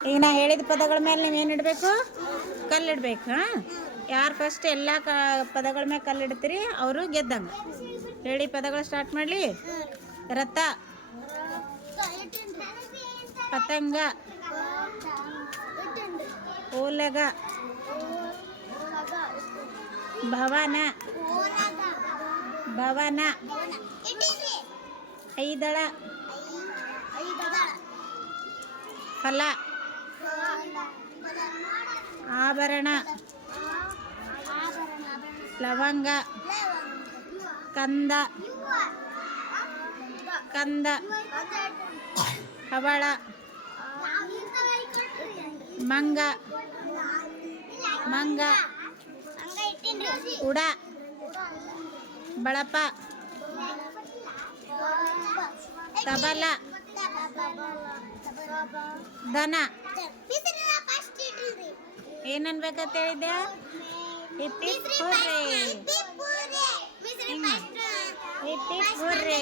ಈಗ ನಾ ಹೇಳಿದ ಪದಗಳ ಮೇಲೆ ನೀವೇನು ಇಡಬೇಕು? ಕಲ್ಲಿಡ್ಬೇಕು. ಹಾಂ, ಯಾರು ಫಸ್ಟ್ ಎಲ್ಲ ಪದಗಳ ಮೇಲೆ ಕಲ್ಲಿಡ್ತೀರಿ ಅವರು ಗೆದ್ದಂಗೆ. ಹೇಳಿ, ಪದಗಳು ಸ್ಟಾರ್ಟ್ ಮಾಡಲಿ. ರಥ, ಪತಂಗ, ಓಲಗ, ಭವನ, ಭವನ, ಐದಳ, ಫಲ, ಆಭರಣ, ಲವಂಗ, ಕಂದ, ಕಂದ, ಹವಳ, ಮಂಗ, ಮಂಗ, ಉಡ, ಬಳಪ, ತಬಲ, ದನ. ಏನನ್ಬೇಕಂತ ಹೇಳಿದ್ದೆ? ಹಿಟ್ಟಿ ಪುರ್ರೆ.